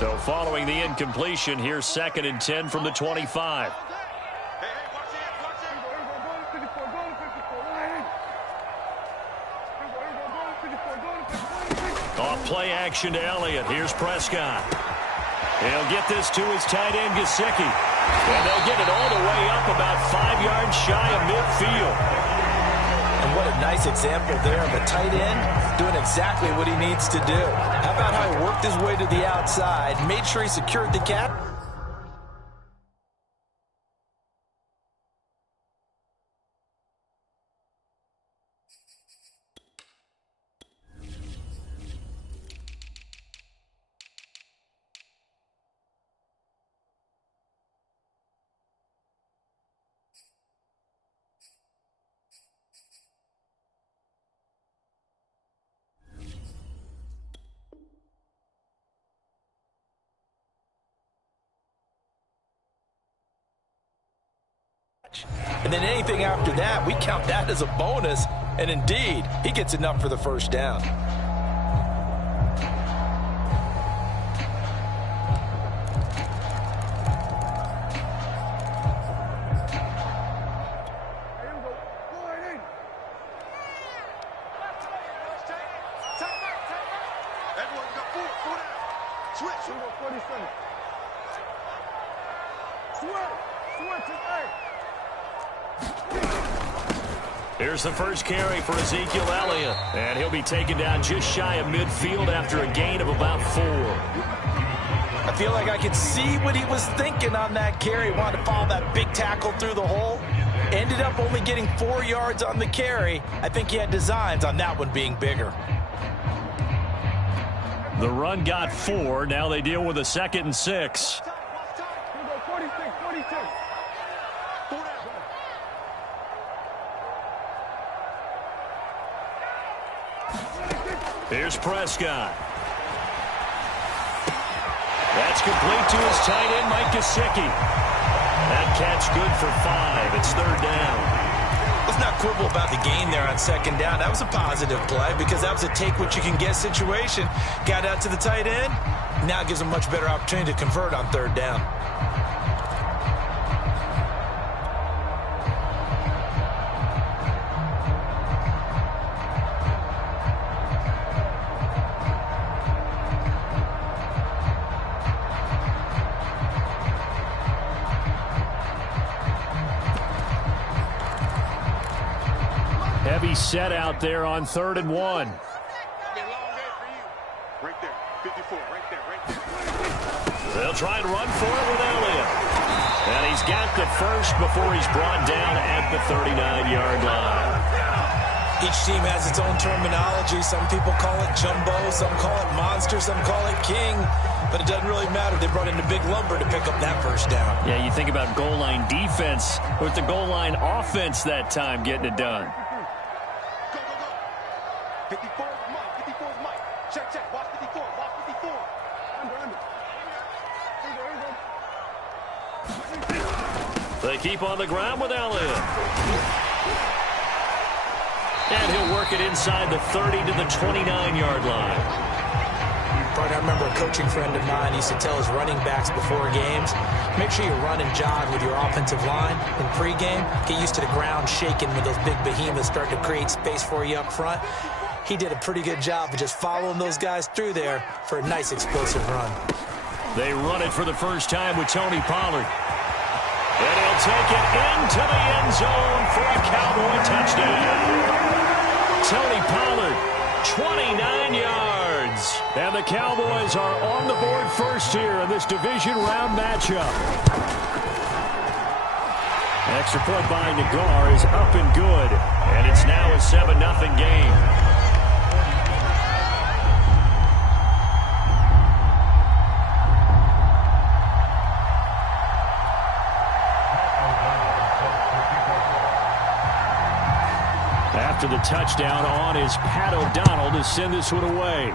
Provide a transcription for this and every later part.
So following the incompletion, here's 2nd and 10 from the 25. Off play action to Elliott. Here's Prescott. He'll get this to his tight end, Gesicki. And they'll get it all the way up about 5 yards shy of midfield. And what a nice example there of a tight end doing exactly what he needs to do. How about how he worked his way to the outside, made sure he secured the gap. And then anything after that, we count that as a bonus. And indeed, he gets enough for the first down. Here's the first carry for Ezekiel Elliott. And he'll be taken down just shy of midfield after a gain of about 4. I feel like I could see what he was thinking on that carry. Wanted to follow that big tackle through the hole. Ended up only getting 4 yards on the carry. I think he had designs on that one being bigger. The run got 4. Now they deal with a 2nd and 6. Here's Prescott. That's complete to his tight end, Mike Gesicki. That catch good for 5. It's 3rd down. Let's not quibble about the gain there on 2nd down. That was a positive play because that was a take-what-you-can-get situation. Got out to the tight end. Now gives him a much better opportunity to convert on 3rd down. Heavy set out there on 3rd and 1. Right there, 54, right there. They'll try and run for it with Elliott. And he's got the first before he's brought down at the 39-yard line. Each team has its own terminology. Some people call it jumbo, some call it monster, some call it king. But it doesn't really matter. They brought in a big lumber to pick up that first down. Yeah, you think about goal line defense with the goal line offense that time getting it done. 54 is Mike. 54 is Mike. Check. Watch 54. Watch 54. Under. They keep on the ground with Elliott. And he'll work it inside the 30 to the 29-yard line. I remember a coaching friend of mine used to tell his running backs before games, make sure you run and jog with your offensive line in pregame. Get used to the ground shaking when those big behemoths start to create space for you up front. He did a pretty good job of just following those guys through there for a nice explosive run. They run it for the first time with Tony Pollard. And he'll take it into the end zone for a Cowboy touchdown. Tony Pollard, 29 yards. And the Cowboys are on the board first here in this division round matchup. Extra point by Nagar is up and good. And it's now a 7-0 game. After the touchdown on is Pat O'Donnell to send this one away.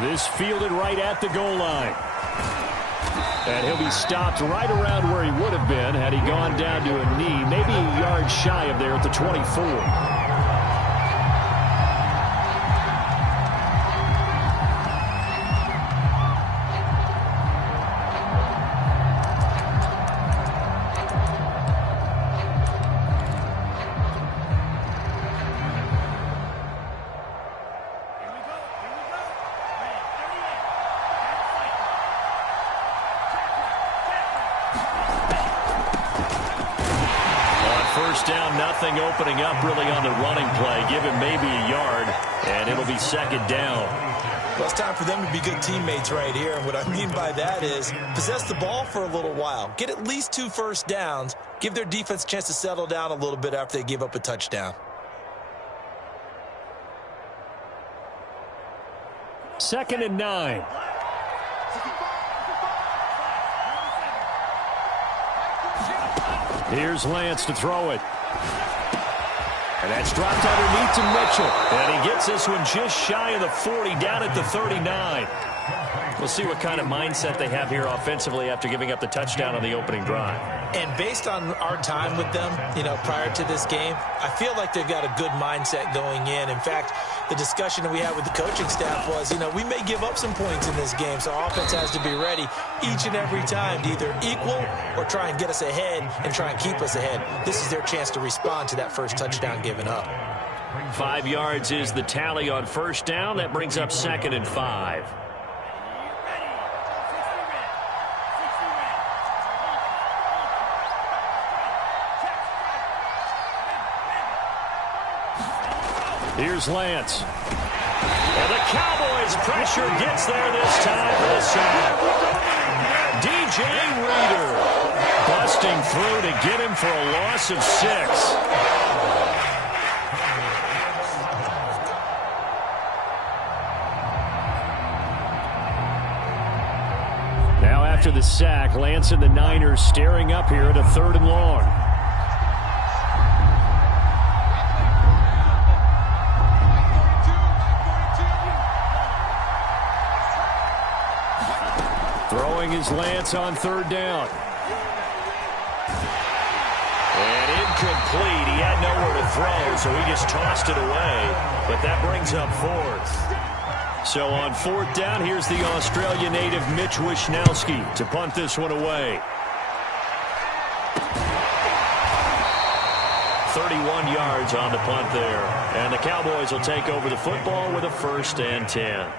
This fielded right at the goal line. And he'll be stopped right around where he would have been had he gone down to a knee, maybe a yard shy of there at the 24. first down, nothing opening up really on the running play. Give him maybe a yard, and it'll be second down. Well, it's time for them to be good teammates right here. And what I mean by that is possess the ball for a little while. Get at least 2 first downs. Give their defense a chance to settle down a little bit after they give up a touchdown. Second and 9. Here's Lance to throw it. And that's dropped underneath to Mitchell. And he gets this one just shy of the 40, down at the 39. We'll see what kind of mindset they have here offensively after giving up the touchdown on the opening drive. And based on our time with them, prior to this game, I feel like they've got a good mindset going in. In fact, the discussion that we had with the coaching staff was, we may give up some points in this game, so our offense has to be ready each and every time to either equal or try and get us ahead and try and keep us ahead. This is their chance to respond to that first touchdown given up. 5 yards is the tally on first down. That brings up second and 5. Here's Lance. And the Cowboys pressure gets there this time for the sack. DJ Reader busting through to get him for a loss of 6. Now after the sack, Lance and the Niners staring up here at a 3rd and long. Throwing is Lance on 3rd down. And incomplete. He had nowhere to throw, so he just tossed it away. But that brings up 4th. So on 4th down, here's the Australia native Mitch Wishnowsky to punt this one away. 31 yards on the punt there. And the Cowboys will take over the football with a 1st and 10.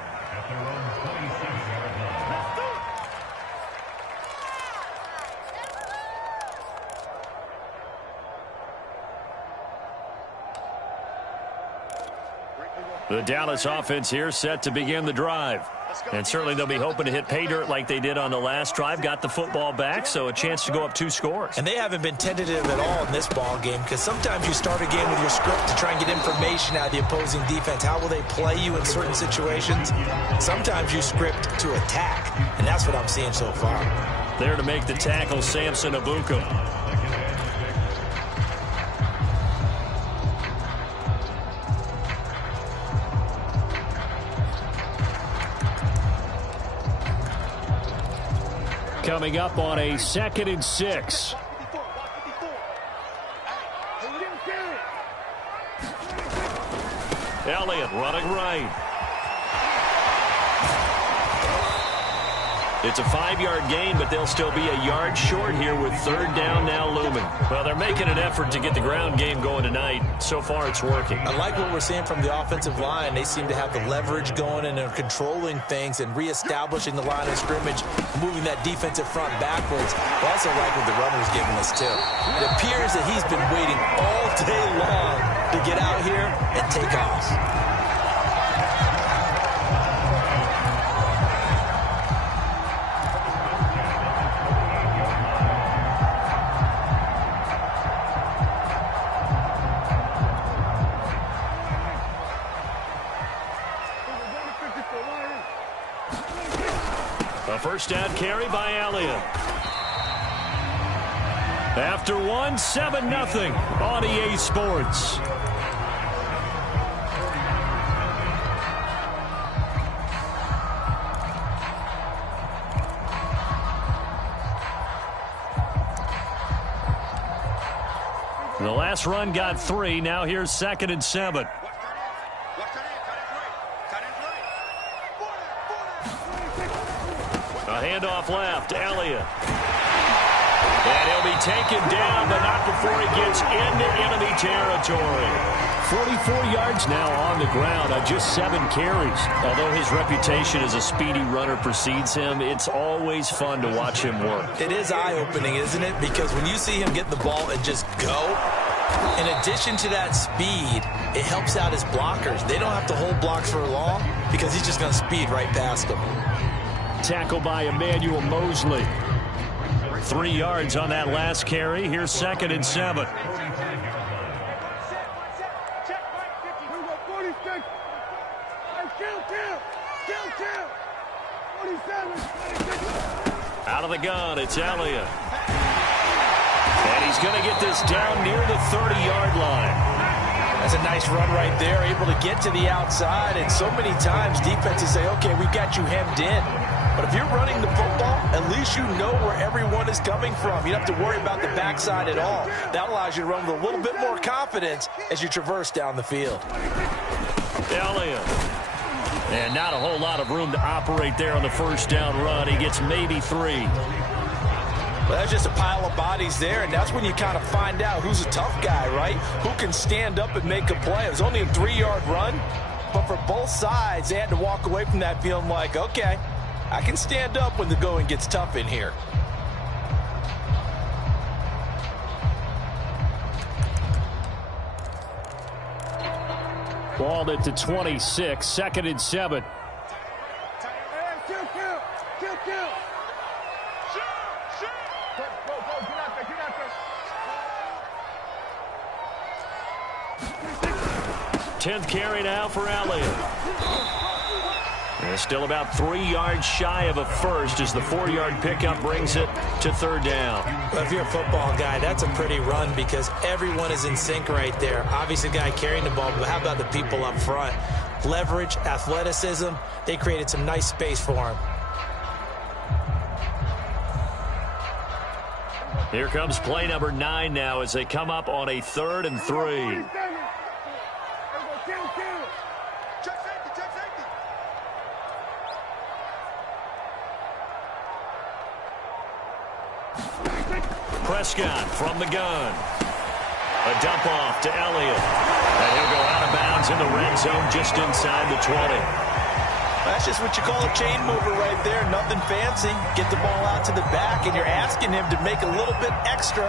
The Dallas offense here set to begin the drive. And certainly they'll be hoping to hit pay dirt like they did on the last drive. Got the football back, so a chance to go up 2 scores. And they haven't been tentative at all in this ball game, because sometimes you start a game with your script to try and get information out of the opposing defense. How will they play you in certain situations? Sometimes you script to attack, and that's what I'm seeing so far. There to make the tackle, Samson Abuka. Coming up on a 2nd and 6. Elliott running right. It's a 5-yard gain, but they'll still be a yard short here with 3rd down now looming. Well, they're making an effort to get the ground game going tonight. So far, it's working. I like what we're seeing from the offensive line. They seem to have the leverage going, and they're controlling things and reestablishing the line of scrimmage, moving that defensive front backwards. I also like what the runner's giving us, too. It appears that he's been waiting all day long to get out here and take off. A 1st down carry by Elliott. After 1, 7-0 on EA Sports. The last run got 3. Now here's 2nd and 7. A handoff left, Elliott. And he'll be taken down, but not before he gets into enemy territory. 44 yards now on the ground on just 7 carries. Although his reputation as a speedy runner precedes him, it's always fun to watch him work. It is eye-opening, isn't it? Because when you see him get the ball and just go, In addition to that speed, it helps out his blockers. They don't have to hold blocks for long because he's just going to speed right past them. Tackle by Emmanuel Mosley. 3 yards on that last carry. Here's 2nd and 7. Out of the gun, it's Elliott. And he's going to get this down near the 30-yard line. That's a nice run right there, able to get to the outside. And so many times defenses say, okay, we've got you hemmed in. But if you're running the football, at least you know where everyone is coming from. You don't have to worry about the backside at all. That allows you to run with a little bit more confidence as you traverse down the field. Elliott. And not a whole lot of room to operate there on the first down run. He gets maybe 3. Well, that's just a pile of bodies there, and that's when you kind of find out who's a tough guy, right? Who can stand up and make a play. It was only a 3-yard run, but for both sides, they had to walk away from that feeling like, okay, I can stand up when the going gets tough in here. Ball at the 26, 2nd and 7. Kill. 10th carry now for Elliott. Still about 3 yards shy of a first as the 4-yard pickup brings it to 3rd down. Well, if you're a football guy, that's a pretty run because everyone is in sync right there. Obviously, the guy carrying the ball, but how about the people up front? Leverage, athleticism, they created some nice space for him. Here comes play number 9 now as they come up on a 3rd and 3. Prescott from the gun. A dump off to Elliott. And he'll go out of bounds in the red zone just inside the 20. That's just what you call a chain mover right there. Nothing fancy. Get the ball out to the back, and you're asking him to make a little bit extra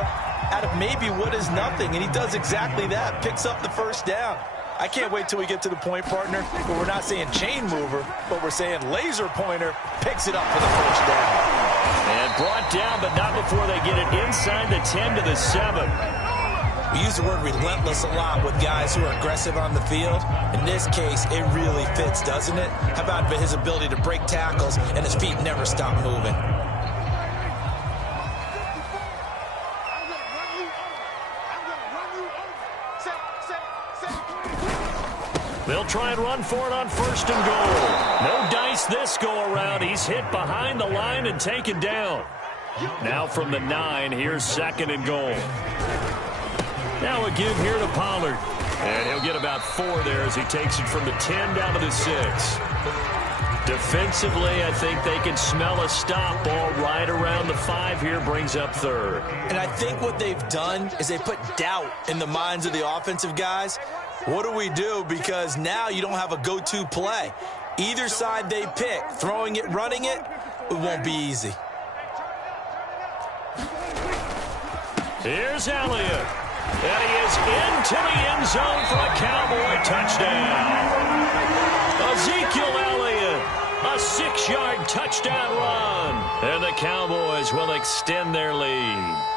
out of maybe what is nothing. And he does exactly that. Picks up the first down. I can't wait till we get to the point, partner, where we're not saying chain mover, but we're saying laser pointer picks it up for the first down. And brought down, but not before they get it inside the 10 to the 7. We use the word relentless a lot with guys who are aggressive on the field. In this case, it really fits, doesn't it? How about his ability to break tackles and his feet never stop moving? They'll try and run for it on 1st and goal. No dice this go-around. He's hit behind the line and taken down. Now from the 9, here's 2nd and goal. Now a give here to Pollard. And he'll get about 4 there as he takes it from the 10 down to the 6. Defensively, I think they can smell a stop. Ball right around the 5 here, brings up 3rd. And I think what they've done is they put doubt in the minds of the offensive guys. What do we do? Because now you don't have a go-to play. Either side they pick, throwing it, running it, it won't be easy. Here's Elliott. And he is into the end zone for a Cowboy touchdown. Ezekiel Elliott, a 6-yard touchdown run. And the Cowboys will extend their lead.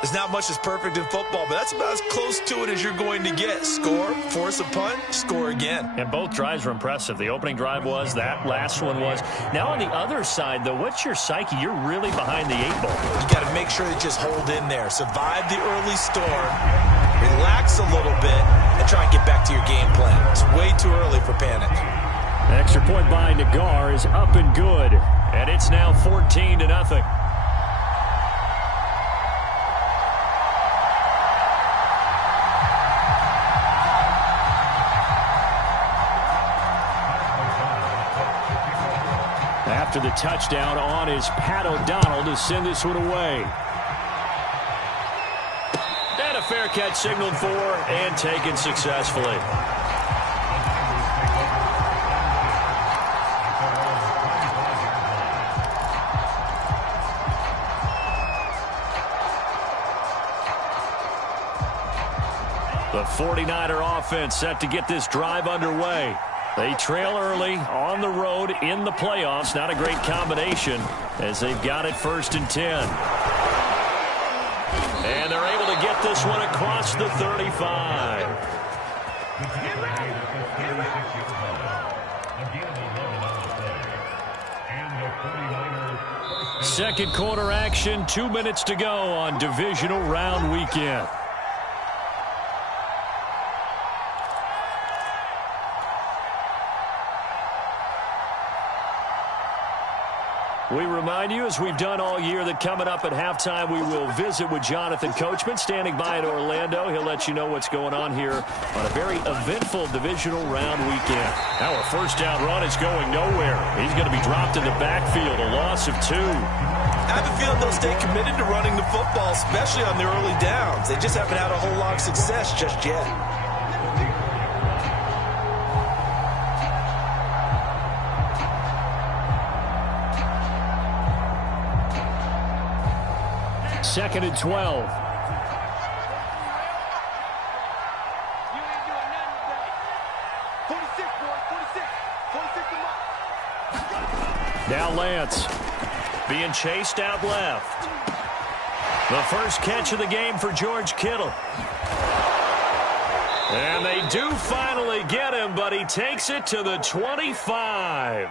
There's not much that's perfect in football, but that's about as close to it as you're going to get. Score, force a punt, score again. And both drives were impressive. The opening drive was, that last one was. Now on the other side, though, what's your psyche? You're really behind the 8 ball. You got to make sure you just hold in there. Survive the early storm, relax a little bit, and try and get back to your game plan. It's way too early for panic. Extra point by Nagar is up and good. And it's now 14-0. After the touchdown, on is Pat O'Donnell to send this one away. And a fair catch signaled for and taken successfully. The 49er offense set to get this drive underway. They trail early on the road in the playoffs. Not a great combination as they've got it 1st and 10. And they're able to get this one across the 35. Second quarter action, 2 minutes to go on divisional round weekend. We remind you, as we've done all year, that coming up at halftime, we will visit with Jonathan Coachman, standing by in Orlando. He'll let you know what's going on here on a very eventful divisional round weekend. Now a first down run is going nowhere. He's going to be dropped in the backfield, a loss of 2. I have a feeling they'll stay committed to running the football, especially on their early downs. They just haven't had a whole lot of success just yet. Second and 12. You ain't doing nothing today. 46, boys, 46. 46 to Mike. Now Lance being chased out left. The first catch of the game for George Kittle. And they do finally get him, but he takes it to the 25.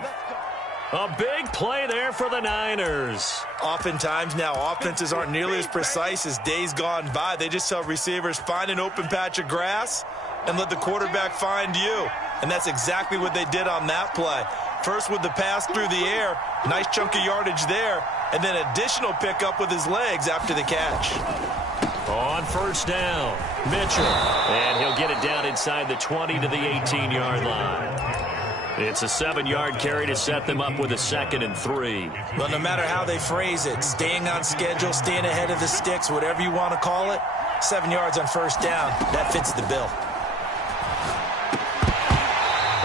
A big play there for the Niners. Oftentimes now, offenses aren't nearly as precise as days gone by. They just tell receivers, find an open patch of grass and let the quarterback find you. And that's exactly what they did on that play. First with the pass through the air, nice chunk of yardage there, and then additional pickup with his legs after the catch. On first down, Mitchell. And he'll get it down inside the 20 to the 18-yard line. It's a 7-yard carry to set them up with a 2nd and 3. Well, no matter how they phrase it, staying on schedule, staying ahead of the sticks, whatever you want to call it, 7 yards on first down, that fits the bill.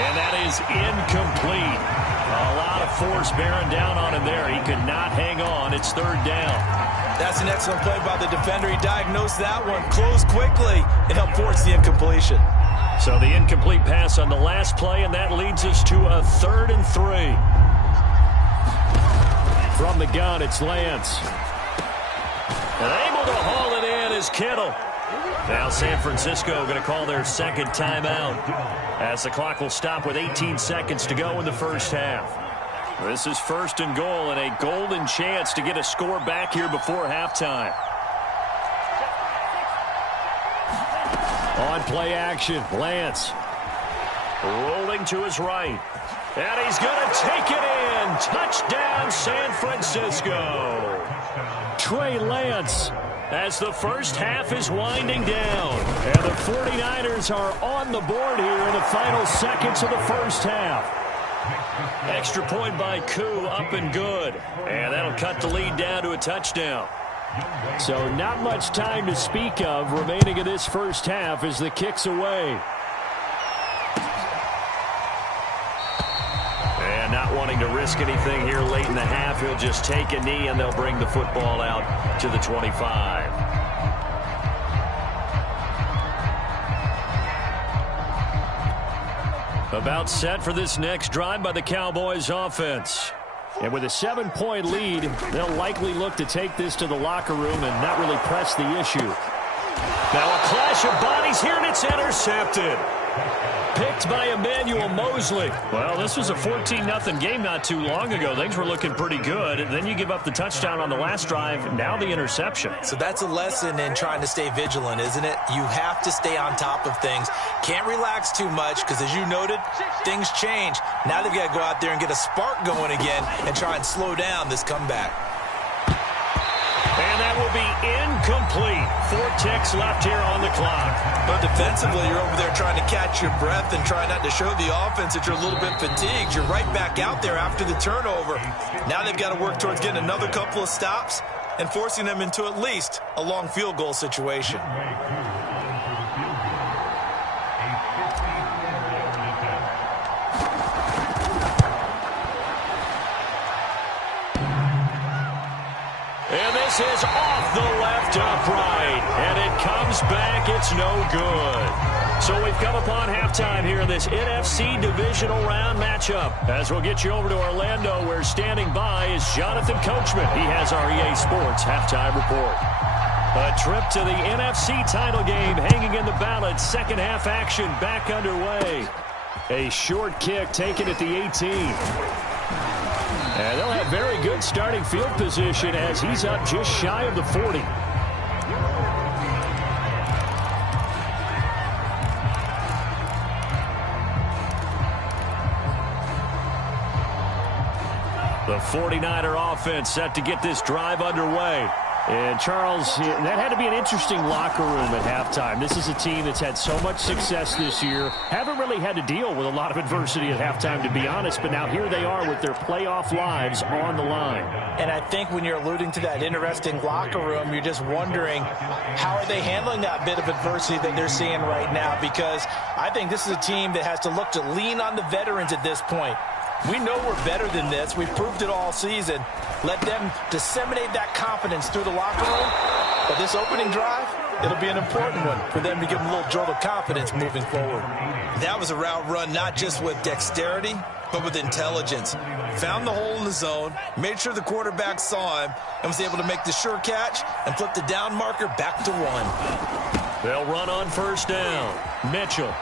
And that is incomplete. A lot of force bearing down on him there. He could not hang on. It's 3rd down. That's an excellent play by the defender. He diagnosed that one, closed quickly, and helped force the incompletion. So the incomplete pass on the last play, and that leads us to a 3rd and 3. From the gun, it's Lance. And able to haul it in is Kittle. Now San Francisco going to call their 2nd timeout as the clock will stop with 18 seconds to go in the first half. This is 1st and goal and a golden chance to get a score back here before halftime. On play action, Lance rolling to his right. And he's going to take it in. Touchdown, San Francisco. Trey Lance as the first half is winding down. And the 49ers are on the board here in the final seconds of the first half. Extra point by Koo, up and good. And that'll cut the lead down to a touchdown. So not much time to speak of remaining in this first half as the kick's away. And not wanting to risk anything here late in the half, he'll just take a knee and they'll bring the football out to the 25. About set for this next drive by the Cowboys offense. And with a 7-point lead, they'll likely look to take this to the locker room and not really press the issue. Now a clash of bodies here, and it's intercepted. Picked by Emmanuel Mosley. Well, this was a 14-0 game not too long ago. Things were looking pretty good. Then you give up the touchdown on the last drive. Now the interception. So that's a lesson in trying to stay vigilant, isn't it? You have to stay on top of things. Can't relax too much because, as you noted, things change. Now they've got to go out there and get a spark going again and try and slow down this comeback. And that will be incomplete. 4 ticks left here on the clock. But defensively, you're over there trying to catch your breath and try not to show the offense that you're a little bit fatigued. You're right back out there after the turnover. Now they've got to work towards getting another couple of stops and forcing them into at least a long field goal situation. And this is off the left upright. And it comes back. It's no good. So we've come upon halftime here in this NFC divisional round matchup. As we'll get you over to Orlando, where standing by is Jonathan Coachman. He has our EA Sports halftime report. A trip to the NFC title game hanging in the balance. Second half action back underway. A short kick taken at the 18. And they'll have very good starting field position as he's up just shy of the 40. The 49er offense set to get this drive underway. And, Charles, that had to be an interesting locker room at halftime. This is a team that's had so much success this year. Haven't really had to deal with a lot of adversity at halftime, to be honest. But now here they are with their playoff lives on the line. And I think when you're alluding to that interesting locker room, you're just wondering how are they handling that bit of adversity that they're seeing right now? Because I think this is a team that has to look to lean on the veterans at this point. We know we're better than this. We've proved it all season. Let them disseminate that confidence through the locker room. But this opening drive, it'll be an important one for them to give them a little jolt of confidence moving forward. That was a route run not just with dexterity, but with intelligence. Found the hole in the zone, made sure the quarterback saw him, and was able to make the sure catch and flip the down marker back to 1. They'll run on first down. Mitchell.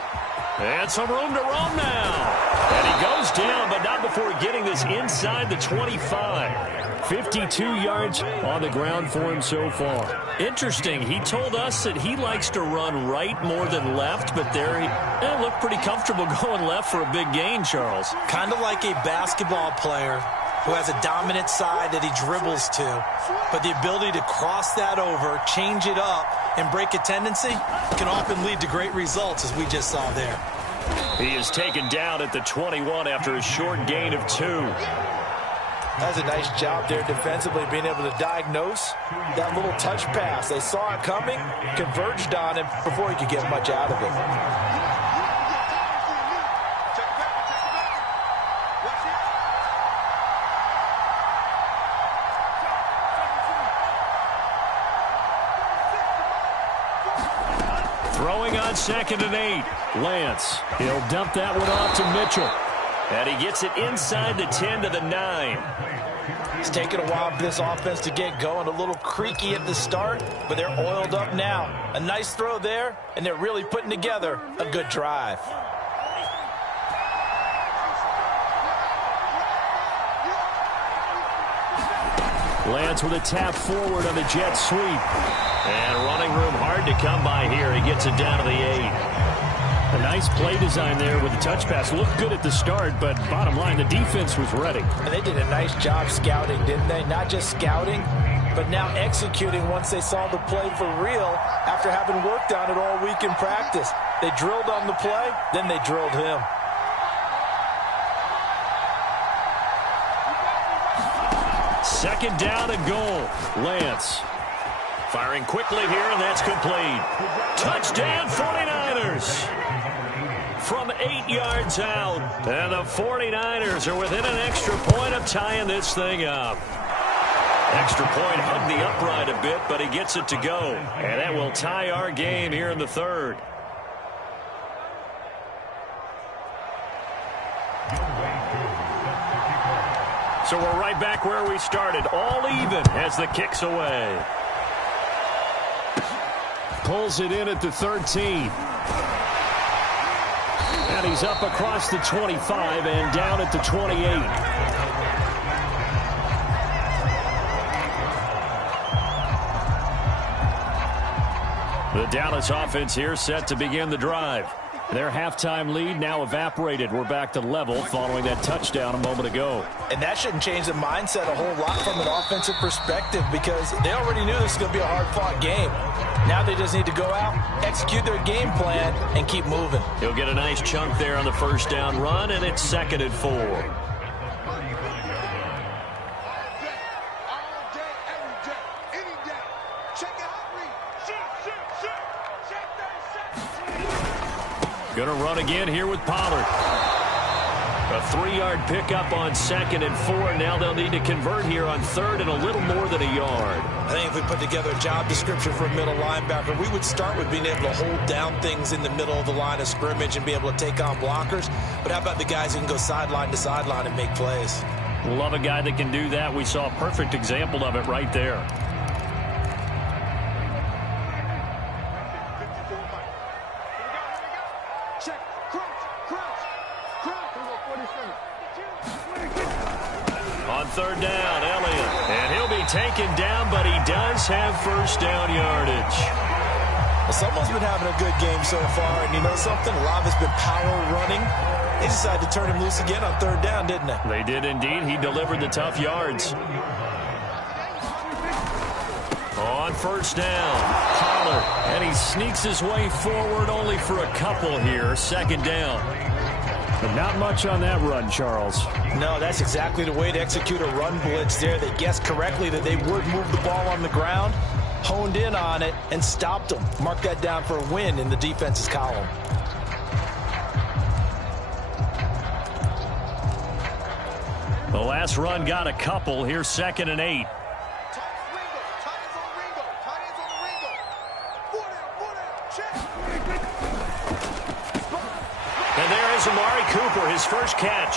And some room to roam now. And he goes down, but not before getting this inside the 25. 52 yards on the ground for him so far. Interesting. He told us that he likes to run right more than left, but there he looked pretty comfortable going left for a big gain, Charles. Kind of like a basketball player who has a dominant side that he dribbles to. But the ability to cross that over, change it up, and break a tendency can often lead to great results, as we just saw there. He is taken down at the 21 after a short gain of 2. That's a nice job there defensively, being able to diagnose that little touch pass. They saw it coming, converged on him before he could get much out of it. Throwing on 2nd and 8. Lance. He'll dump that one off to Mitchell. And he gets it inside the 10 to the 9. It's taken a while for this offense to get going. A little creaky at the start, but they're oiled up now. A nice throw there, and they're really putting together a good drive. Lance with a tap forward on the jet sweep. And running room hard to come by here. He gets it down to the 8. A nice play design there with the touch pass. Looked good at the start, but bottom line, the defense was ready. And they did a nice job scouting, didn't they? Not just scouting, but now executing once they saw the play for real after having worked on it all week in practice. They drilled on the play, then they drilled him. Second down and goal. Lance firing quickly here, and that's complete. Touchdown 49ers from 8 yards out. And the 49ers are within an extra point of tying this thing up. Extra point hugged the upright a bit, but he gets it to go. And that will tie our game here in the 3rd. So we're right back where we started. All even as the kick's away. Pulls it in at the 13. And he's up across the 25 and down at the 28. The Dallas offense here set to begin the drive. Their halftime lead now evaporated. We're back to level following that touchdown a moment ago. And that shouldn't change the mindset a whole lot from an offensive perspective, because they already knew this was going to be a hard-fought game. Now they just need to go out, execute their game plan, and keep moving. He'll get a nice chunk there on the first down run, and it's 2nd and 4. Going to run again here with Pollard. A 3-yard pickup on 2nd and 4. Now they'll need to convert here on 3rd and a little more than a yard. I think if we put together a job description for a middle linebacker, we would start with being able to hold down things in the middle of the line of scrimmage and be able to take on blockers. But how about the guys who can go sideline to sideline and make plays? Love a guy that can do that. We saw a perfect example of it right there. On 3rd down, Elliott. And he'll be taken down, but he does have first down yardage. Well, someone's been having a good game so far, and you know something? A lot of it's been power running. They decided to turn him loose again on 3rd down, didn't they? They did indeed. He delivered the tough yards. On 1st down, Pollard. And he sneaks his way forward only for a couple here. 2nd down. But not much on that run, Charles. No, that's exactly the way to execute a run blitz there. They guessed correctly that they would move the ball on the ground, honed in on it, and stopped them. Mark that down for a win in the defense's column. The last run got a couple. Here's 2nd and 8. And there is Amari Cooper, his first catch.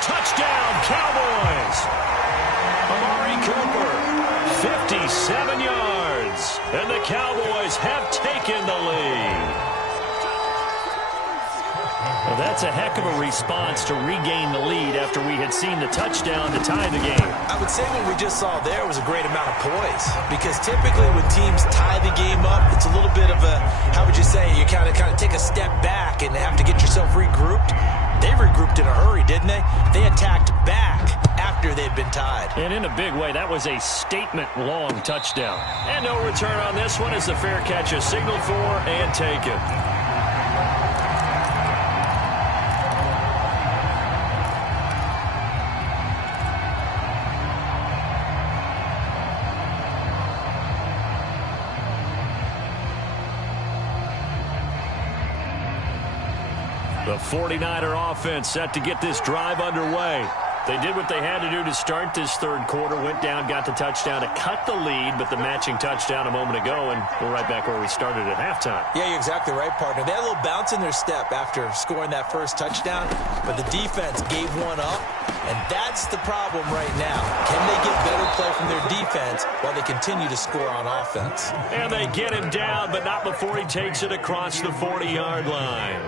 Touchdown, Cowboys! Amari Cooper, 57 yards. And the Cowboys have taken the lead. Well, that's a heck of a response to regain the lead after we had seen the touchdown to tie the game. I would say what we just saw there was a great amount of poise, because typically when teams tie the game up, it's a little bit of a, how would you say, you kind of take a step back and have to get yourself regrouped. They regrouped in a hurry, didn't they? They attacked back after they'd been tied. And in a big way, that was a statement-long touchdown. And no return on this one as the fair catch is signaled for and taken. The 49er offense set to get this drive underway. They did what they had to do to start this 3rd quarter, went down, got the touchdown to cut the lead, but the matching touchdown a moment ago, and we're right back where we started at halftime. Yeah, you're exactly right, partner. They had a little bounce in their step after scoring that first touchdown, but the defense gave one up, and that's the problem right now. Can they get better play from their defense while they continue to score on offense? And they get him down, but not before he takes it across the 40-yard line.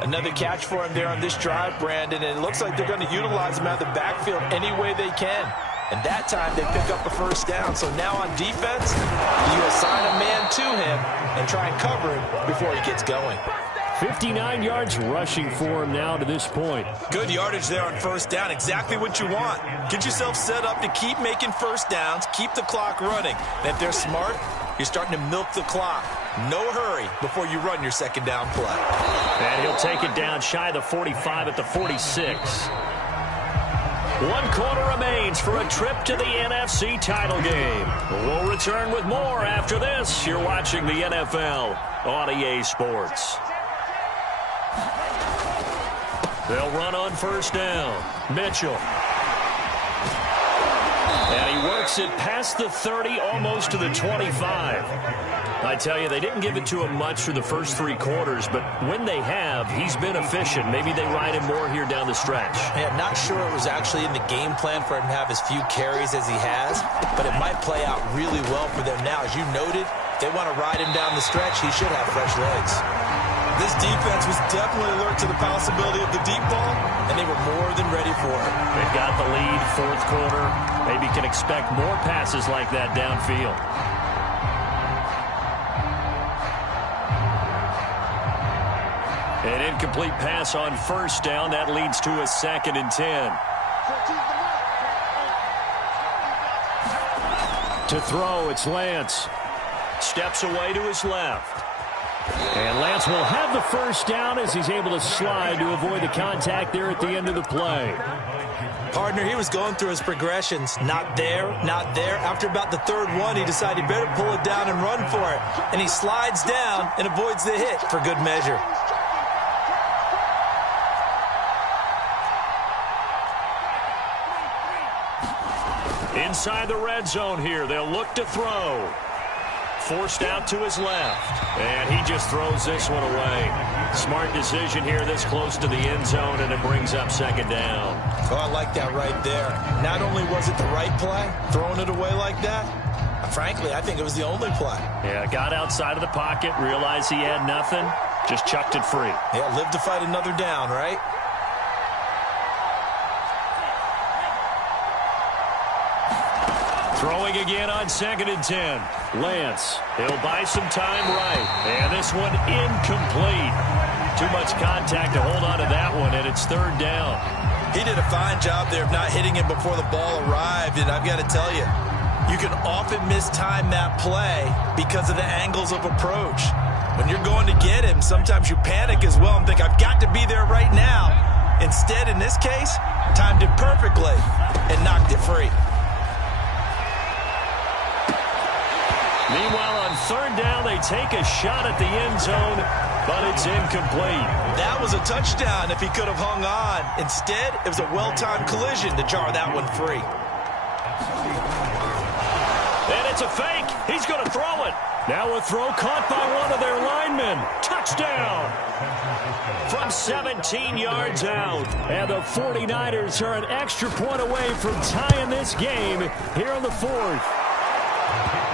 Another catch for him there on this drive, Brandon, and it looks like they're going to utilize him out of the backfield any way they can. And that time they pick up a first down. So now on defense, you assign a man to him and try and cover him before he gets going. 59 yards rushing for him now to this point. Good yardage there on 1st down. Exactly what you want. Get yourself set up to keep making first downs, keep the clock running. And if they're smart, you're starting to milk the clock. No hurry before you run your 2nd down play. And he'll take it down shy of the 45 at the 46. 1 quarter remains for a trip to the NFC title game. We'll return with more after this. You're watching the NFL on EA Sports. They'll run on 1st down. Mitchell. And he works it past the 30, almost to the 25. I tell you, they didn't give it to him much for the first 3 quarters, but when they have, he's been efficient. Maybe they ride him more here down the stretch. Yeah, not sure it was actually in the game plan for him to have as few carries as he has, but it might play out really well for them now. As you noted, if they want to ride him down the stretch, he should have fresh legs. This defense was definitely alert to the possibility of the deep ball, and they were more than ready for it. They've got the lead, 4th quarter. Maybe can expect more passes like that downfield. An incomplete pass on 1st down. That leads to a 2nd and 10. To throw, it's Lance. Steps away to his left. And Lance will have the first down as he's able to slide to avoid the contact there at the end of the play. Partner, he was going through his progressions. Not there, not there. After about the 3rd one, he decided he better pull it down and run for it. And he slides down and avoids the hit for good measure. inside the red zone here. They'll look to throw. Forced out to his left. And he just throws this one away. Smart decision here this close to the end zone, and it brings up second down. Oh, I like that right there. Not only was it the right play, throwing it away like that, frankly, I think it was the only play. Yeah, got outside of the pocket, realized he had nothing, just chucked it free. Yeah, live to fight another down, right? Throwing again on 2nd and 10. Lance, he'll buy some time right. And this one incomplete. Too much contact to hold on to that one, and it's 3rd down. He did a fine job there of not hitting him before the ball arrived, and I've got to tell you, you can often mistime that play because of the angles of approach. When you're going to get him, sometimes you panic as well and think, I've got to be there right now. Instead, in this case, timed it perfectly and knocked it free. Meanwhile, on 3rd down, they take a shot at the end zone, but it's incomplete. That was a touchdown if he could have hung on. Instead, it was a well-timed collision to jar that one free. And it's a fake. He's going to throw it. Now a throw caught by one of their linemen. Touchdown. From 17 yards out. And the 49ers are an extra point away from tying this game here in the 4th.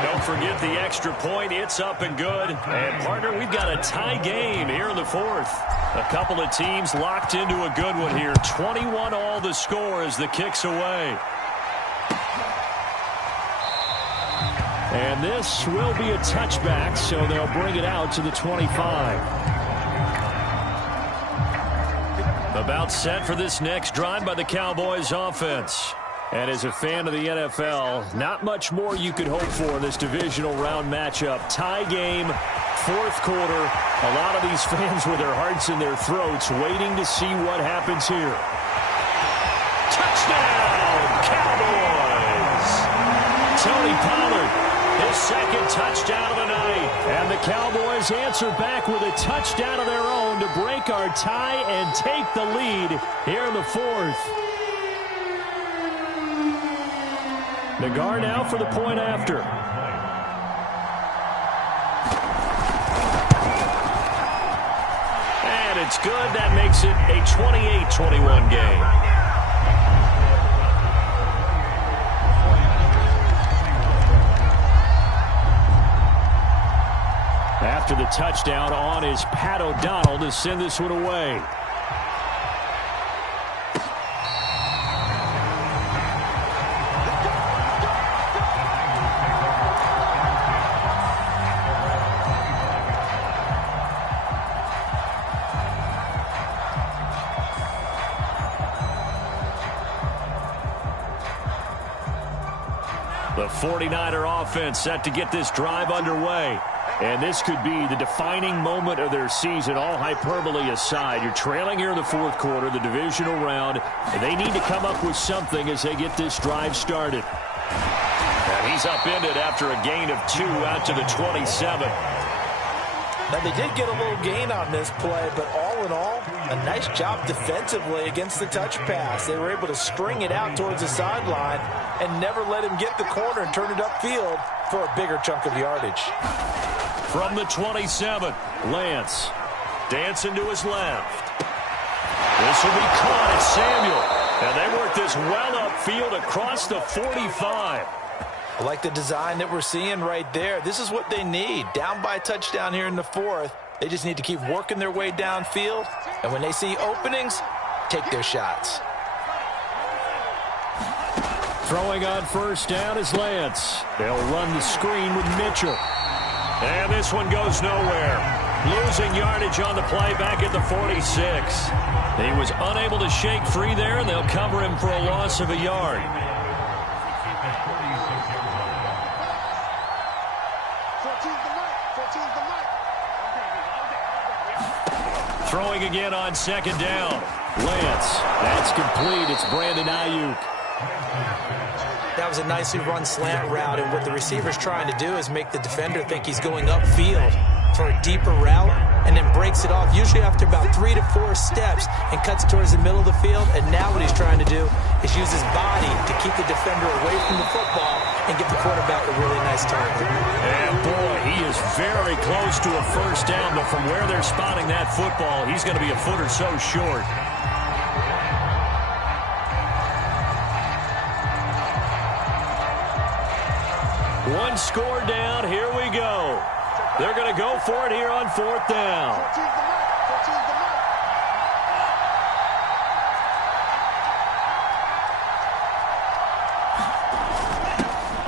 Don't forget the extra point. It's up and good. And, partner, we've got a tie game here in the 4th. A couple of teams locked into a good one here. 21 all the score as the kick's away. And this will be a touchback, so they'll bring it out to the 25. About set for this next drive by the Cowboys offense. And as a fan of the NFL, not much more you could hope for in this divisional round matchup. Tie game, 4th quarter. A lot of these fans with their hearts in their throats waiting to see what happens here. Touchdown, Cowboys! Tony Pollard, his 2nd touchdown of the night. And the Cowboys answer back with a touchdown of their own to break our tie and take the lead here in the 4th. Nagar now for the point after. And it's good. That makes it a 28-21 game. After the touchdown, on is Pat O'Donnell to send this one away. The 49er offense set to get this drive underway. And this could be the defining moment of their season, all hyperbole aside. You're trailing here in the 4th quarter, the divisional round, and they need to come up with something as they get this drive started. And he's upended after a gain of 2 out to the 27. Now, they did get a little gain on this play, but all in all, a nice job defensively against the touch pass. They were able to string it out towards the sideline and never let him get the corner and turn it upfield for a bigger chunk of yardage. From the 27, Lance dancing to his left. This will be caught at Samuel. And they work this well upfield across the 45. I like the design that we're seeing right there. This is what they need. Down by a touchdown here in the 4th. They just need to keep working their way downfield. And when they see openings, take their shots. Throwing on 1st down is Lance. They'll run the screen with Mitchell. And this one goes nowhere. Losing yardage on the play back at the 46. He was unable to shake free there, and they'll cover him for a loss of a yard. Throwing again on 2nd down. Lance. That's complete. It's Brandon Ayuk. That was a nicely run slant route, and what the receiver's trying to do is make the defender think he's going upfield. for a deeper route and then breaks it off, usually after about 3 to 4 steps, and cuts towards the middle of the field. And now what he's trying to do is use his body to keep the defender away from the football and get the quarterback a really nice target. And boy, he is very close to a first down, but from where they're spotting that football, he's going to be a foot or so short. One score down, here we go. They're going to go for it here on 4th down.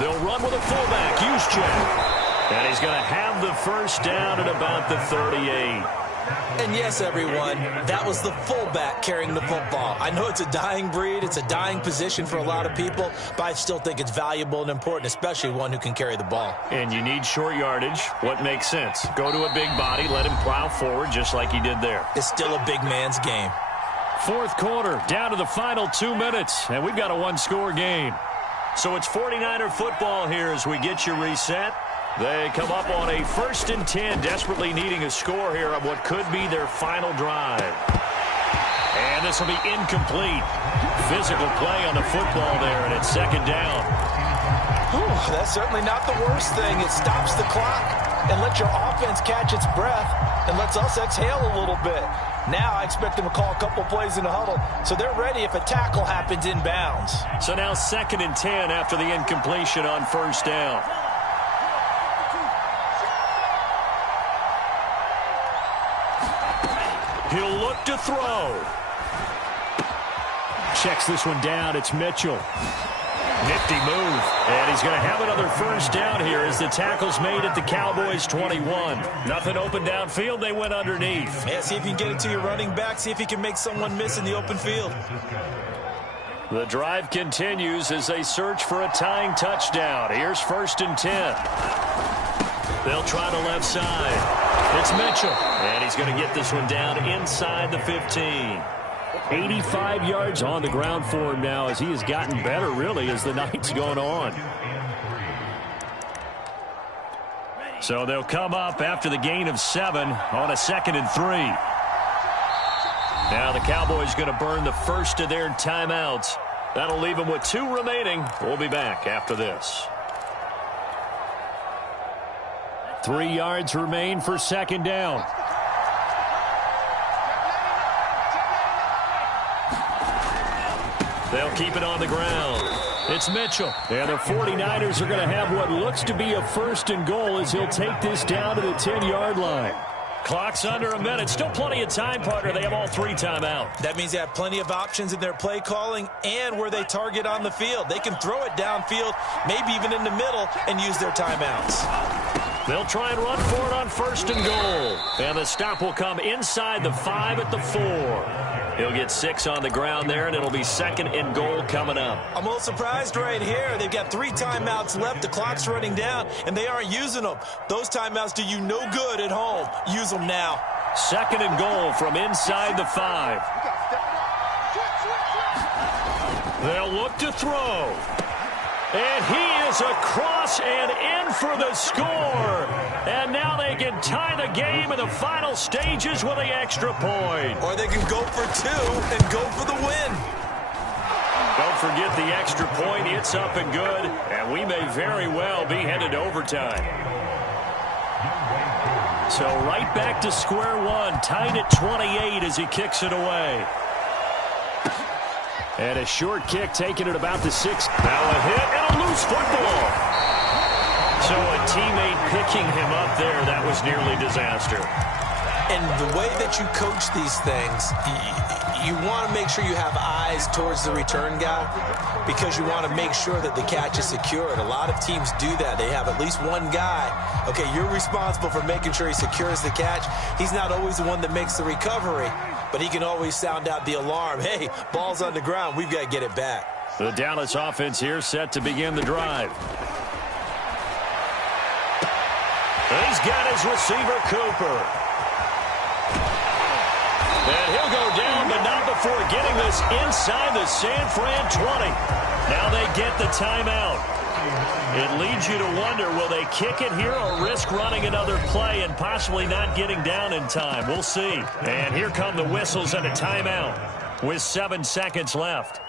They'll run with a fullback, Juszczyk. And he's going to have the first down at about the 38. And yes, everyone, that was the fullback carrying the football. I know it's a dying breed, it's a dying position for a lot of people, but I still think it's valuable and important, especially one who can carry the ball. And you need short yardage. What makes sense? Go to a big body, let him plow forward just like he did there. It's still a big man's game. 4th quarter, down to the final 2 minutes, and we've got a one-score game. So it's 49er football here as we get you reset. They come up on a 1st and 10, desperately needing a score here on what could be their final drive. And this will be incomplete. Physical play on the football there, and it's 2nd down. Whew, that's certainly not the worst thing. It stops the clock and lets your offense catch its breath and lets us exhale a little bit. Now I expect them to call a couple plays in the huddle, so they're ready if a tackle happens inbounds. So now 2nd and 10 after the incompletion on 1st down. He'll look to throw. Checks this one down. It's Mitchell. Nifty move. And he's going to have another first down here as the tackle's made at the Cowboys' 21. Nothing open downfield. They went underneath. Yeah, see if you can get it to your running back. See if you can make someone miss in the open field. The drive continues as they search for a tying touchdown. Here's 1st and 10. They'll try the left side. It's Mitchell. And he's going to get this one down inside the 15. 85 yards on the ground for him now as he has gotten better, really, as the night's gone on. So they'll come up after the gain of 7 on a 2nd and 3. Now the Cowboys going to burn the first of their timeouts. That'll leave them with 2 remaining. We'll be back after this. 3 yards remain for 2nd down. They'll keep it on the ground. It's Mitchell. And the 49ers are going to have what looks to be a 1st and goal as he'll take this down to the 10-yard line. Clock's under a minute. Still plenty of time, partner. They have all 3 timeouts. That means they have plenty of options in their play calling and where they target on the field. They can throw it downfield, maybe even in the middle, and use their timeouts. They'll try and run for it on 1st and goal. And the stop will come inside the 5 at the 4. He'll get 6 on the ground there, and it'll be 2nd and goal coming up. I'm a little surprised right here. They've got 3 timeouts left. The clock's running down, and they aren't using them. Those timeouts do you no good at home. Use them now. 2nd and goal from inside the 5. They'll look to throw. And he is across and in for the score. And now they can tie the game in the final stages with the extra point. Or they can go for 2 and go for the win. Don't forget the extra point. It's up and good. And we may very well be headed to overtime. So right back to square one. Tied at 28 as he kicks it away. And a short kick taken at about the 6. Now a hit and a loose football. So a teammate picking him up there, that was nearly disaster. And the way that you coach these things, you want to make sure you have eyes towards the return guy because you want to make sure that the catch is secured. A lot of teams do that. They have at least one guy. Okay, you're responsible for making sure he secures the catch. He's not always the one that makes the recovery, but he can always sound out the alarm. Hey, ball's on the ground. We've got to get it back. The Dallas offense here set to begin the drive. He's got his receiver, Cooper. And he'll go down, but not before getting this inside the San Fran 20. Now they get the timeout. It leads you to wonder, will they kick it here or risk running another play and possibly not getting down in time? We'll see. And here come the whistles and a timeout with 7 seconds left.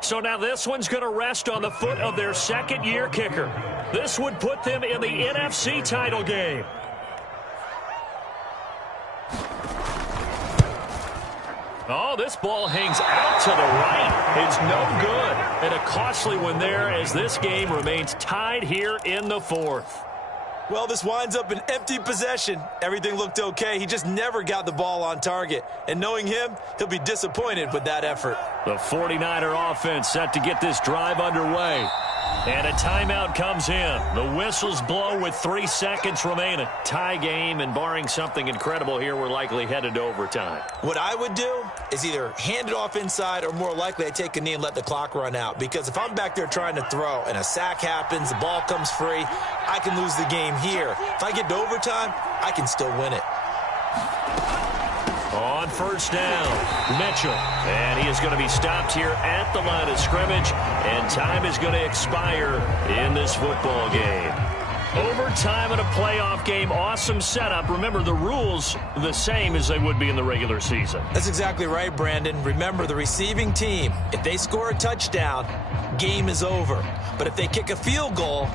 So now this one's going to rest on the foot of their second-year kicker. This would put them in the NFC title game. Oh, this ball hangs out to the right. It's no good. And a costly one there as this game remains tied here in the fourth. Well, this winds up an empty possession. Everything looked okay. He just never got the ball on target. And knowing him, he'll be disappointed with that effort. The 49er offense set to get this drive underway. And a timeout comes in. The whistles blow with 3 seconds remaining. Tie game, and barring something incredible here, we're likely headed to overtime. What I would do is either hand it off inside or more likely I take a knee and let the clock run out. Because if I'm back there trying to throw and a sack happens, the ball comes free, I can lose the game here. If I get to overtime, I can still win it. On first down, Mitchell. And he is going to be stopped here at the line of scrimmage. And time is going to expire in this football game. Overtime in a playoff game, awesome setup. Remember, the rules the same as they would be in the regular season. That's exactly right, Brandon. Remember, the receiving team, if they score a touchdown, game is over. But if they kick a field goal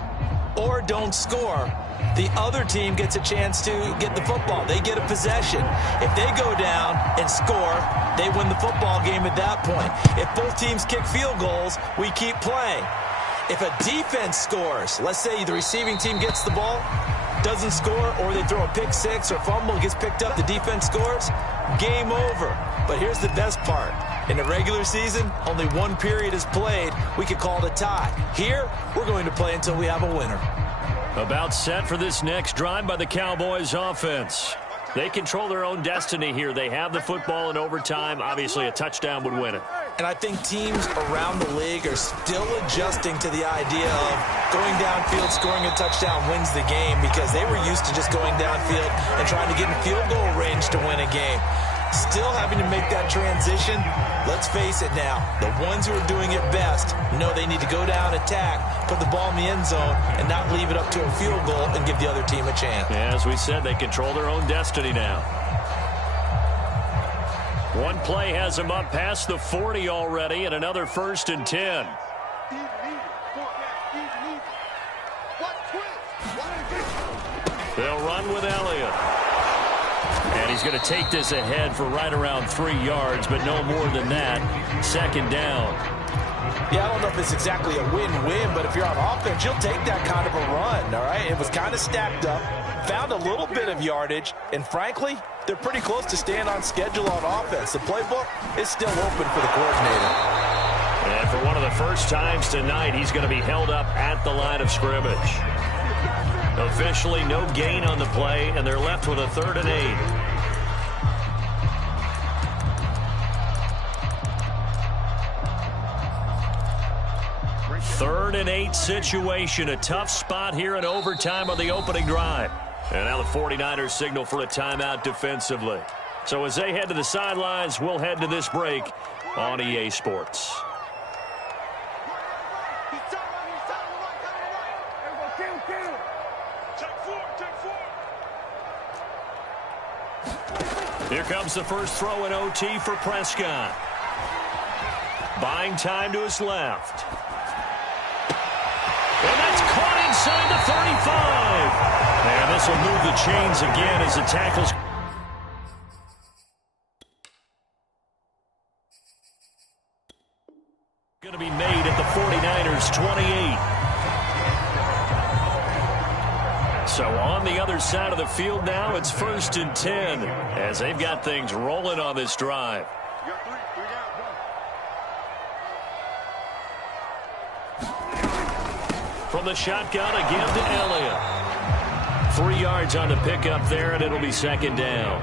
or don't score, the other team gets a chance to get the football. They get a possession. If they go down and score, they win the football game at that point. If both teams kick field goals, we keep playing. If a defense scores, let's say the receiving team gets the ball, doesn't score, or they throw a pick six or fumble, gets picked up, the defense scores, game over. But here's the best part. In the regular season, only one period is played. We could call it a tie. Here, we're going to play until we have a winner. About set for this next drive by the Cowboys offense. They control their own destiny here. They have the football in overtime. Obviously, a touchdown would win it. And I think teams around the league are still adjusting to the idea of going downfield, scoring a touchdown wins the game, because they were used to just going downfield and trying to get in field goal range to win a game. Still having to make that transition. Let's face it now, the ones who are doing it best know they need to go down, attack, put the ball in the end zone, and not leave it up to a field goal and give the other team a chance. Yeah, as we said, they control their own destiny now. One play has them up past the 40 already, and another 1st and 10. They'll run with Elliott. And he's going to take this ahead for right around 3 yards, but no more than that. 2nd down. Yeah, I don't know if it's exactly a win-win, but if you're on offense, you'll take that kind of a run, all right? It was kind of stacked up, found a little bit of yardage, and frankly, they're pretty close to staying on schedule on offense. The playbook is still open for the coordinator. And for one of the first times tonight, he's going to be held up at the line of scrimmage. Officially, no gain on the play, and they're left with a 3rd and 8. Third and 8 situation. A tough spot here in overtime on the opening drive. And now the 49ers signal for a timeout defensively. So as they head to the sidelines, we'll head to this break on EA Sports. Here comes the first throw in OT for Prescott. Buying time to his left. And that's caught inside the 35. And this will move the chains again as the tackles. Going to be made at the 49ers 28. So on the other side of the field now, it's 1st and 10 as they've got things rolling on this drive. From the shotgun again to Elliott. 3 yards on the pickup there, and it'll be 2nd down.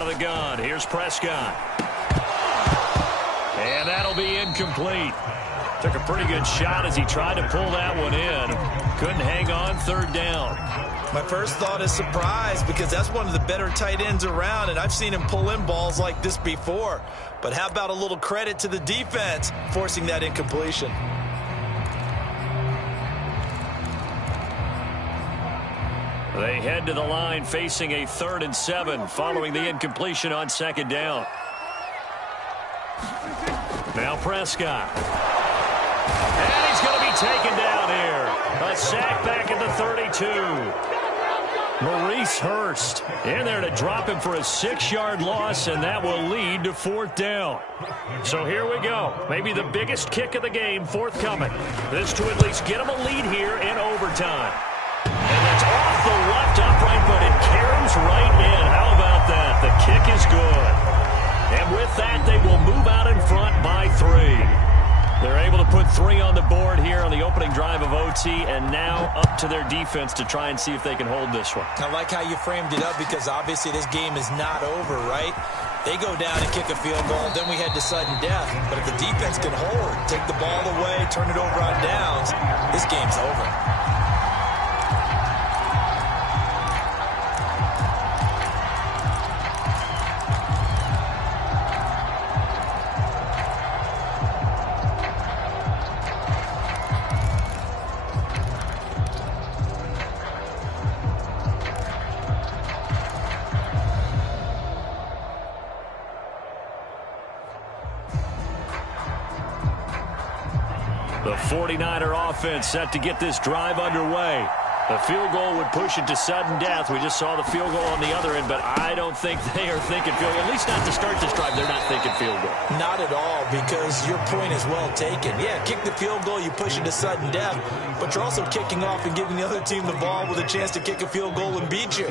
Out of the gun, here's Prescott. And that'll be incomplete. Took a pretty good shot as he tried to pull that one in. Couldn't hang on, third down. My first thought is surprise, because that's one of the better tight ends around, and I've seen him pull in balls like this before. But how about a little credit to the defense forcing that incompletion? They head to the line facing a 3rd and 7 following the incompletion on 2nd down. Now Prescott. And he's going to be taken down here. A sack back at the 32. Maurice Hurst in there to drop him for a 6-yard loss, and that will lead to 4th down. So here we go. Maybe the biggest kick of the game forthcoming. This to at least get him a lead here in overtime. And that's off the left upright, but it carries right in. How about that? The kick is good. And with that, they will move out in front by 3. They're able to put 3 on the board here on the opening drive of OT, and now up to their defense to try and see if they can hold this one. I like how you framed it up, because obviously this game is not over, right? They go down and kick a field goal, then we head to sudden death. But if the defense can hold, take the ball away, turn it over on downs, this game's over. The 49er offense set to get this drive underway. A field goal would push it to sudden death. We just saw the field goal on the other end, but I don't think they are thinking field goal. At least not to start this drive. They're not thinking field goal. Not at all, because your point is well taken. Yeah, kick the field goal, you push it to sudden death, but you're also kicking off and giving the other team the ball with a chance to kick a field goal and beat you.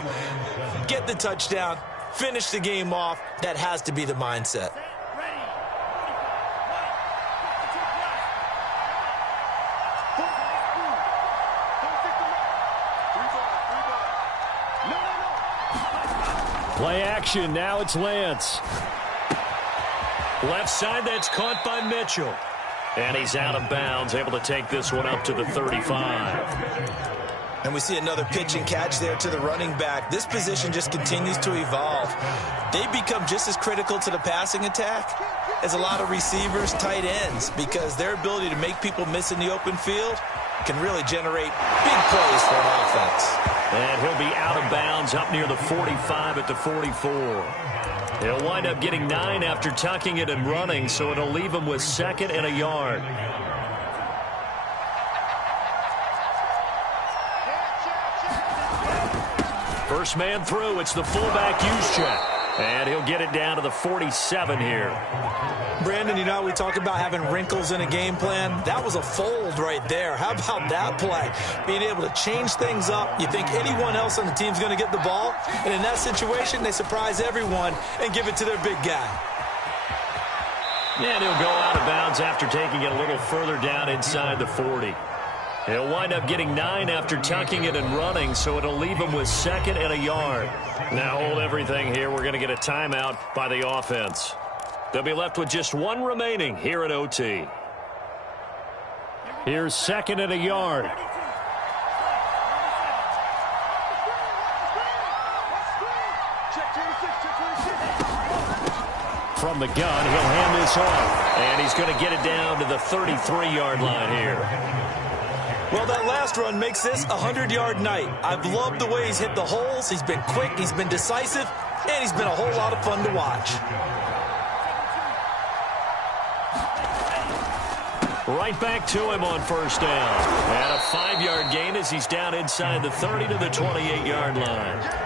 Get the touchdown, finish the game off. That has to be the mindset. Play action. Now it's Lance. Left side, that's caught by Mitchell. And he's out of bounds, able to take this one up to the 35. And we see another pitch and catch there to the running back. This position just continues to evolve. They become just as critical to the passing attack as a lot of receivers, tight ends, because their ability to make people miss in the open field can really generate big plays for an offense. And he'll be out of bounds up near the 45 at the 44. He'll wind up getting 9 after tucking it and running, so it'll leave him with 2nd and a yard. First man through, it's the fullback Juszczyk. And he'll get it down to the 47 here. Brandon, you know, we talk about having wrinkles in a game plan. That was a fold right there. How about that play? Being able to change things up. You think anyone else on the team's going to get the ball, and in that situation, they surprise everyone and give it to their big guy. And he'll go out of bounds after taking it a little further down inside the 40. He'll wind up getting 9 after tucking it and running, so it'll leave him with 2nd and a yard. Now hold everything here. We're going to get a timeout by the offense. They'll be left with just 1 remaining here at OT. Here's 2nd and a yard. From the gun, he'll hand this off. And he's going to get it down to the 33-yard line here. Well, that last run makes this a 100-yard night. I've loved the way he's hit the holes. He's been quick, he's been decisive, and he's been a whole lot of fun to watch. Right back to him on first down. And a 5-yard gain as he's down inside the 30 to the 28-yard line.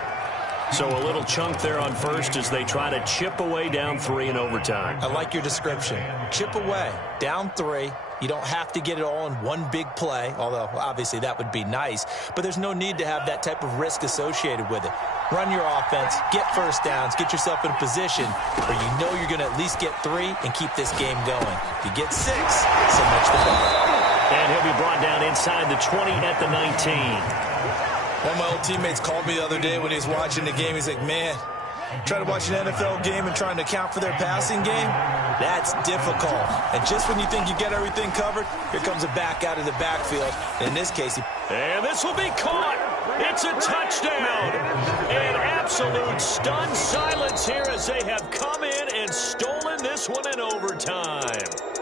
So a little chunk there on first as they try to chip away down 3 in overtime. I like your description. Chip away, down 3. You don't have to get it all in one big play, although obviously that would be nice. But there's no need to have that type of risk associated with it. Run your offense, get first downs, get yourself in a position where you know you're going to at least get 3 and keep this game going. If you get 6, so much the better. And he'll be brought down inside the 20 at the 19. One of my old teammates called me the other day when he was watching the game. He's like, man, Try to watch an NFL game and trying to account for their passing game? That's difficult. And just when you think you get everything covered, here comes a back out of the backfield. In this case, and this will be caught. It's a touchdown. An absolute stunned silence here as they have come in and stolen this one in overtime.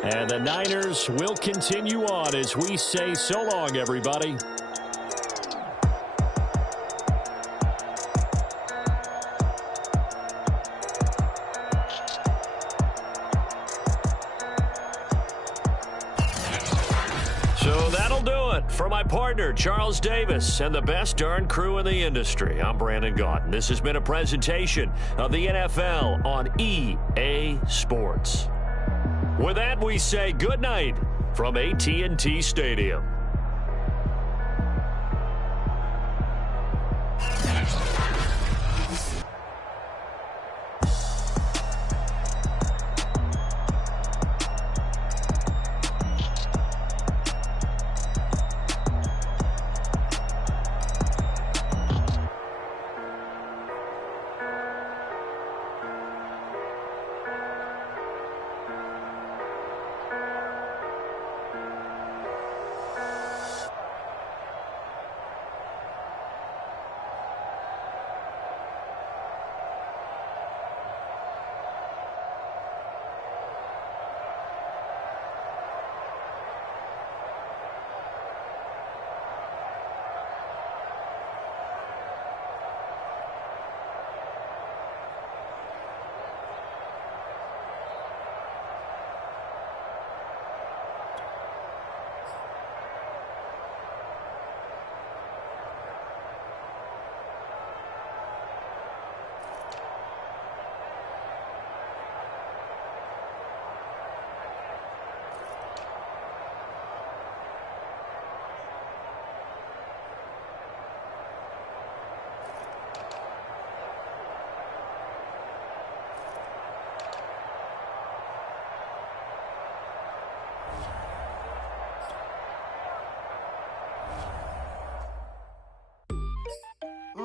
And the Niners will continue on as we say so long, everybody. So that'll do it for my partner, Charles Davis, and the best darn crew in the industry. I'm Brandon Gaudin. This has been a presentation of the NFL on EA Sports. With that, we say good night from AT&T Stadium.